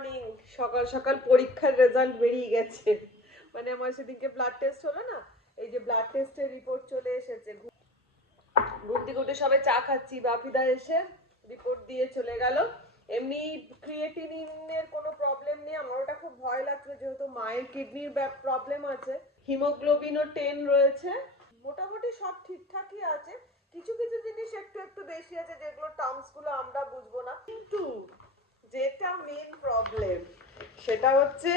Morning. সকাল সকাল পরীক্ষার রেজাল্ট বেরিয়ে গেছে। মানে আমার সেদিনকে ব্লাড টেস্ট হলো না, এই যে ব্লাড টেস্টের রিপোর্ট চলে এসেছে। ঘুম থেকে উঠে সবাই চা খাচ্ছি, বাপিদা এসে রিপোর্ট দিয়ে চলে গেল। এমনি ক্রিয়েটিনিনের কোনো প্রবলেম নেই, আমার ওটা খুব ভয় লাগছে যেহেতু মায়ের কিডনির প্রবলেম আছে। হিমোগ্লোবিনও 10 রয়েছে, মোটামুটি সব ঠিকঠাকই আছে। কিছু কিছু জিনিস একটু একটু বেশি আছে যেগুলো টার্মস গুলো আমরা বুঝবো না, কিন্তু যেটা মেন প্রবলেম সেটা হচ্ছে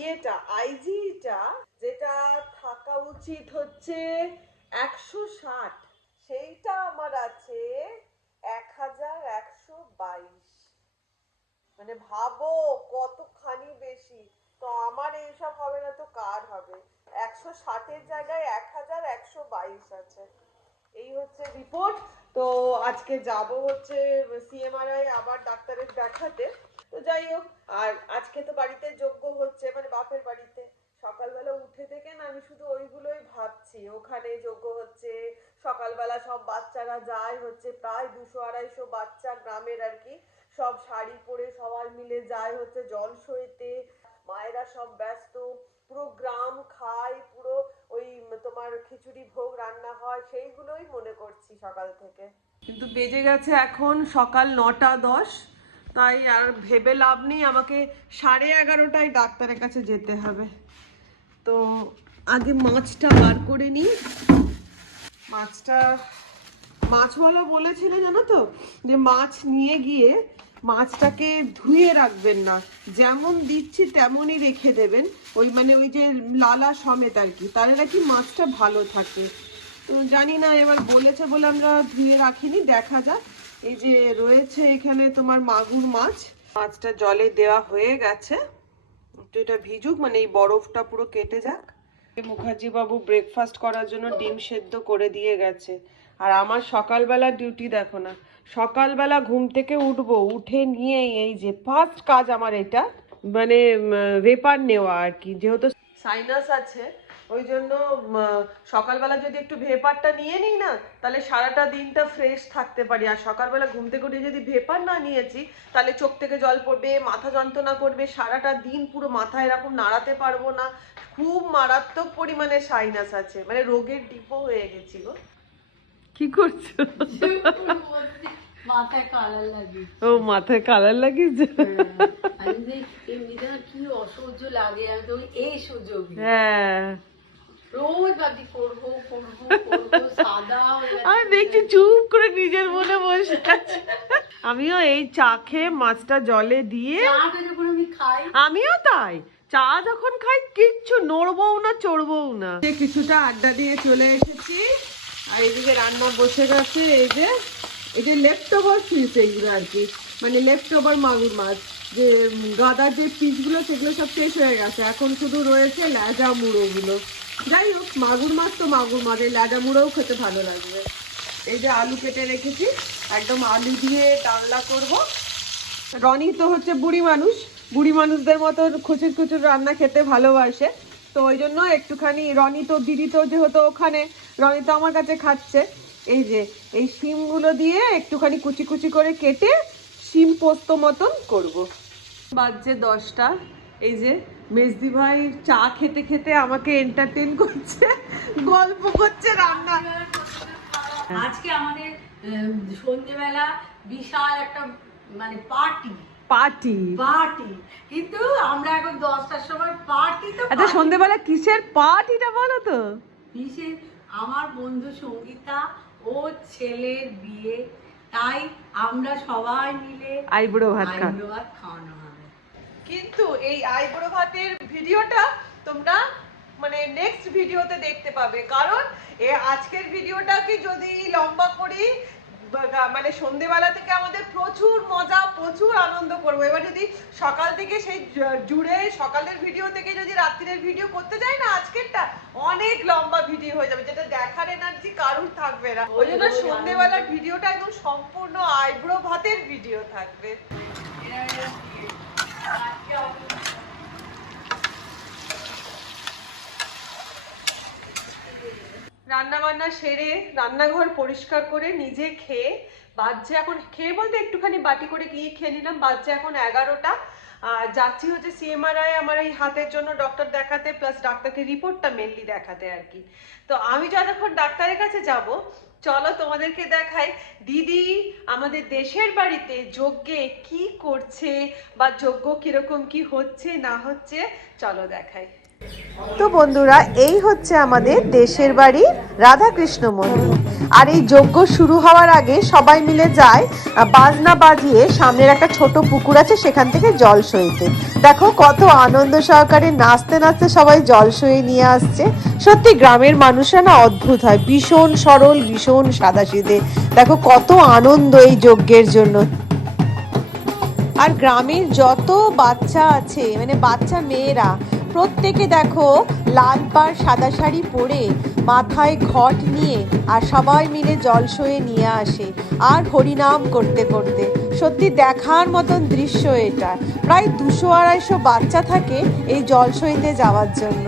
ইয়েটা আইজিটা, যেটা থাকা উচিত হচ্ছে 160, সেইটা আমার আছে 1122। মানে ভাবো কতখানি বেশি। তো আমার এইসব হবে না তো কার হবে? 160-এর জায়গায় 1122 আছে। এই হচ্ছে রিপোর্ট। তো আজকে যাব হচ্ছে সিএমআরআই আবার ডাক্তারের দেখাতে। তো যাই হোক, আর আজকে তো বাড়িতে যজ্ঞ হচ্ছে, মানে বাপের বাড়িতে। সকালবেলা উঠে থেকে না আমি শুধু ওইগুলোই ভাবছি, ওখানে যজ্ঞ হচ্ছে, সকালবেলা সব বাচ্চারা যায়, হচ্ছে প্রায় 200-250 বাচ্চা গ্রামের আর কি, সব শাড়ি পরে সবাই মিলে যায় হচ্ছে জল সইতে। মায়েরা সব ব্যস্ত, পুরো গ্রাম খায়, পুরো ওই তোমার খিচুড়ি ভোগ রান্না হয়, সেইগুলোই মনে করছি সকাল থেকে। কিন্তু বেজে গেছে এখন সকাল 9টা 10, তাই আর ভেবে লাভ নেই, আমাকে 11:30টায় ডাক্তারের কাছে যেতে হবে। তো আগে মাছটা বার করে নিই। মাছটা, মাছওয়ালা বলেছিল জানো তো, যে মাছ নিয়ে গিয়ে মাছটাকে ধুয়ে রাখবেন না, যেমন দিচ্ছি তেমনই রেখে দেবেন, ওই মানে ওই যে লালা সমেত আর কি, তাহলে নাকি মাছটা ভালো থাকে। তো জানি না, এবার বলেছে বলে আমরা ধুয়ে রাখিনি, দেখা যাক। এই যে রয়েছে এখানে তোমার মাগুর মাছ, মাছটা জলে দেওয়া হয়ে গেছে, তো এটা ভিজুক, মানে এই বরফটা পুরো কেটে যাক। মুখার্জি বাবু ব্রেকফাস্ট করার জন্য ডিম সেদ্ধ করে দিয়ে গেছে। আর আমার সকালবেলা ডিউটি দেখো না, সকালবেলা ঘুম থেকে উঠবো, উঠে নিয়ে এই যে ফার্স্ট কাজ আমার এটা, মানে ভেপার নেওয়া আর কি, যেহেতু সাইনাস আছে ওই জন্য সকালবেলা যদি একটু ভেপারটা নিয়ে নিই না, তাহলে সারাটা দিনটা ফ্রেশ থাকতে পারি। আর সকালবেলা ঘুম থেকে উঠে যদি ভেপার না নিয়েছি, তাহলে চোখ থেকে জল পড়বে, মাথা যন্ত্রণা করবে, সারাটা দিন পুরো মাথা এরকম নাড়াতে পারবো না। খুব মারাত্মক পরিমাণে সাইনাস আছে, মানে রোগের ডিপো হয়ে গেছি গো। কি করছো? মাথায় কালার লাগিয়ে। ও মাথায় কালার লাগিয়েছে। এমনিতে কি অসহ্য লাগে, আমি তো এই সুযোগ হ্যাঁ রোজ ভাবি করবো করবো করবো, সাদা আমি দেখছি চুপ করে নিজের মনে বসে আছে। আমিও এই চা খেয়ে মাছটা জলে দিয়ে, চাটা যখন আমি খাই আমিও তাই, চা যখন খাই কিচ্ছু নড়বও না চড়বও না। কিছুটা আড্ডা দিয়ে চলে এসেছি, আর এইদিকে রান্না বসে গেছে। এই যে লেফট ওভার ফিশ, এইগুলো আর কি, মানে লেফট ওভার মাগুর মাছ, যে গাদার যে পিসগুলো সেগুলো সব শেষ হয়ে গেছে, এখন শুধু রয়েছে ল্যাজা মুড়োগুলো। যাই হোক, মাগুর মাছ তো মাগুর মাছ, এই ল্যাজা মুড়োও খেতে ভালো লাগবে। এই যে আলু কেটে রেখেছি, একদম আলু দিয়ে ডালনা করব। রনি তো হচ্ছে বুড়ি মানুষ, বুড়ি মানুষদের মতো খুচুর খুচুর রান্না খেতে ভালোবাসে, তো ওই জন্য একটুখানি রনি তো, দিদি তো যেহেতু ওখানে, রনি তো আমার কাছে খাচ্ছে। এই যে এই শিমগুলো দিয়ে একটুখানি কুচি কুচি করে কেটে শিম পোস্ত মতন করব। বাজছে 10টা, এই যে মেজদি ভাই চা খেতে খেতে আমাকে এন্টারটেইন করছে, গল্প করছে রান্না। আজকে আমাদের সন্ধ্যেবেলা বিশাল একটা মানে পার্টি পার্টি পার্টি, কিন্তু আমরা এখন 10টার সময় পার্টি। তো আচ্ছা সন্ধ্যেবেলা কিসের পার্টিটা বলো তো? বিশেষ আমার বন্ধু সঙ্গীতা ও ছেলের বিয়ে, তাই আমরা সবাই মিলে আইবুড়ো ভাত খাওয়ানো হবে। কিন্তু এই আইবুড়ো ভাতের ভিডিওটা তোমরা মানে নেক্সট ভিডিওতে দেখতে পাবে, কারণ আজকের ভিডিওটাকে যদি লম্বা করি, মানে সন্ধ্যেবেলা থেকে আমাদের প্রচুর মজা, প্রচুর আনন্দ করবো। এবার যদি সকাল থেকে সেই জুড়ে সকালের ভিডিও থেকে যদি রাত্রির ভিডিও করতে যাই না, আজকেরটা অনেক লম্বা ভিডিও হয়ে যাবে, যেটা দেখার এনার্জি কারুর থাকবে না। ওই জন্য সন্ধ্যেবেলার ভিডিওটা একদম সম্পূর্ণ আইবুড়ো ভাতের ভিডিও থাকবে। রান্না বান্না সেরে রান্নাঘর পরিষ্কার করে নিজে খেয়ে বাজছে এখন, খেয়ে বলতে একটুখানি বাটি করে গিয়ে খেয়ে নিলাম, বাজছে এখন 11টা। যাচ্ছি হচ্ছে সিএমআরআই আমার এই হাতের জন্য ডক্টর দেখাতে, প্লাস ডাক্তারকে রিপোর্টটা মেনলি দেখাতে আর কি। তো আমি যতক্ষণ ডাক্তারের কাছে যাব, চলো তোমাদেরকে দেখাই দিদি আমাদের দেশের বাড়িতে যজ্ঞে কি করছে, বা যজ্ঞ কিরকম কি হচ্ছে না হচ্ছে, চলো দেখাই। তো বন্ধুরা, এই হচ্ছে আমাদের দেশের বাড়ি রাধাকৃষ্ণ মন্দির। আর এই যজ্ঞ শুরু হওয়ার আগে সবাই মিলে যায় বাজনা বাজিয়ে, সামনের একটা ছোট পুকুর আছে সেখান থেকে জল সইতে। দেখো কত আনন্দ সহকারে নাচতে নাচতে সবাই জল সয়ে নিয়ে আসছে। সত্যি গ্রামের মানুষরা না অদ্ভুত হয়, ভীষণ সরল, ভীষণ সাদাসিধে। দেখো কত আনন্দ এই যজ্ঞের জন্য। আর গ্রামের যত বাচ্চা আছে, মানে বাচ্চা মেয়েরা, প্রত্যেকে দেখো লাল পাড় সাদা শাড়ি পরে মাথায় ঘট নিয়ে আর সবাই মিলে জল সয়ে নিয়ে আসে আর হরিনাম করতে করতে। সত্যি দেখার মতন দৃশ্য এটা। প্রায় 200-250 বাচ্চা থাকে এই জল সইতে যাওয়ার জন্য।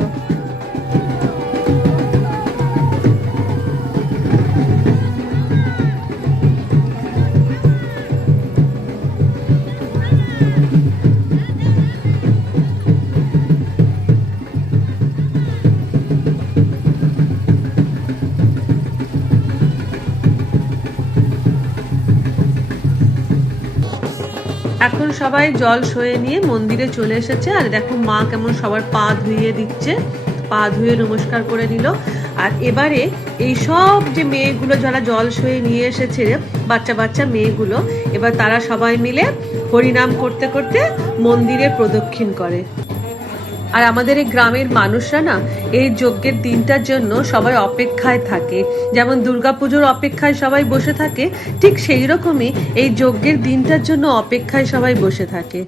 এখন সবাই জল সয়ে নিয়ে মন্দিরে চলে এসেছে। আর দেখো মা কেমন সবার পা ধুইয়ে দিচ্ছে, পা ধুয়ে নমস্কার করে নিল। আর এবারে এই সব যে মেয়েগুলো যারা জল সয়ে নিয়ে এসেছে, বাচ্চা বাচ্চা মেয়েগুলো, এবার তারা সবাই মিলে হরিনাম করতে করতে মন্দিরে প্রদক্ষিণ করে। আর আমাদের এই গ্রামের মানুষরা না এই যজ্ঞের দিনটার জন্য সবাই অপেক্ষায় থাকে। যেমন দুর্গাপুজোর অপেক্ষায় সবাই বসে থাকে, ঠিক সেই রকমই এই যজ্ঞের দিনটার জন্য অপেক্ষায় সবাই বসে থাকে।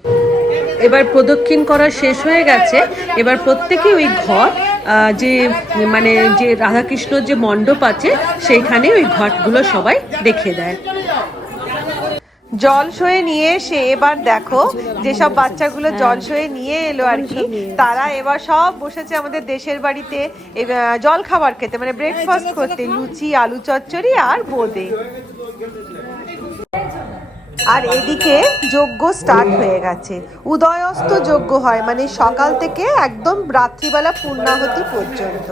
এবার প্রদক্ষিণ করা শেষ হয়ে গেছে। এবার প্রত্যেকে ওই ঘট যে মানে যে রাধাকৃষ্ণর যে মণ্ডপ আছে সেইখানে ওই ঘটগুলো সবাই রেখে দেয়। জল সয়ে নিয়ে এসে এবার দেখো যেসব বাচ্চাগুলো জল সয়ে নিয়ে এলো আর কি, তারা এবার সব বসেছে আমাদের দেশের বাড়িতে জল খাবার খেতে, মানে ব্রেকফাস্ট করতে, লুচি, আলু চচ্চড়ি আর বোঁদে। আর এদিকে যজ্ঞ স্টার্ট হয়ে গেছে। উদয়স্ত যজ্ঞ হয়, মানে সকাল থেকে একদম রাত্রিবেলা পূর্ণাহুতি পর্যন্ত।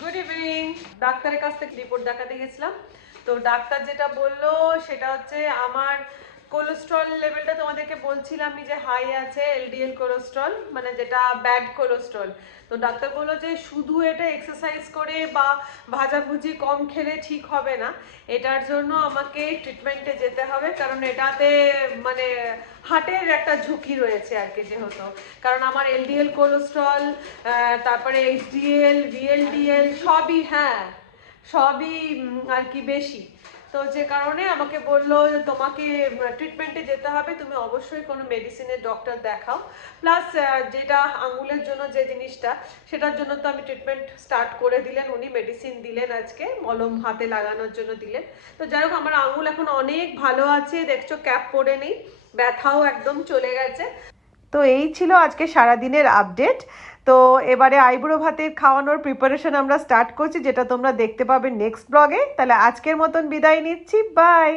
Good evening. ডাক্তারের কাছ থেকে রিপোর্ট দেখাতে গেছিলাম। তো ডাক্তার যেটা বললো সেটা হচ্ছে আমার কোলেস্ট্রল লেভেলটা তোমাদেরকে বলছিলামই যে হাই আছে, এলডিএল কোলেস্ট্রল, মানে যেটা ব্যাড কোলেস্ট্রল। তো ডাক্তার বললো যে শুধু এটা এক্সারসাইজ করে বা ভাজাভুজি কম খেলে ঠিক হবে না, এটার জন্য আমাকে ট্রিটমেন্টে যেতে হবে। কারণ এটাতে মানে হার্টের একটা ঝুঁকি রয়েছে আর কি, যেহেতু কারণ আমার এলডিএল কোলেস্ট্রল, তারপরে এইচডিএল, ভিএলডিএল সবই, হ্যাঁ সবই আর কি বেশি। তো যে কারণে আমাকে বললো যে তোমাকে ট্রিটমেন্টে যেতে হবে, তুমি অবশ্যই কোনো মেডিসিনের ডক্টর দেখাও। প্লাস যেটা আঙুলের জন্য যে জিনিসটা, সেটার জন্য তো আমি ট্রিটমেন্ট স্টার্ট করে দিলেন উনি, মেডিসিন দিলেন, আজকে মলম হাতে লাগানোর জন্য দিলেন। তো যাই হোক আমার আঙুল এখন অনেক ভালো আছে, দেখছো ক্যাপ পরে নেই, ব্যথাও একদম চলে গেছে। তো এই ছিল আজকে সারাদিনের আপডেট। তো এবারে আইবুড়ো ভাতের খাওয়ানোর প্রিপারেশন আমরা স্টার্ট করছি, যেটা তোমরা দেখতে পাবে নেক্সট ব্লগে। তাহলে আজকের মতন বিদায় নিচ্ছি, বাই।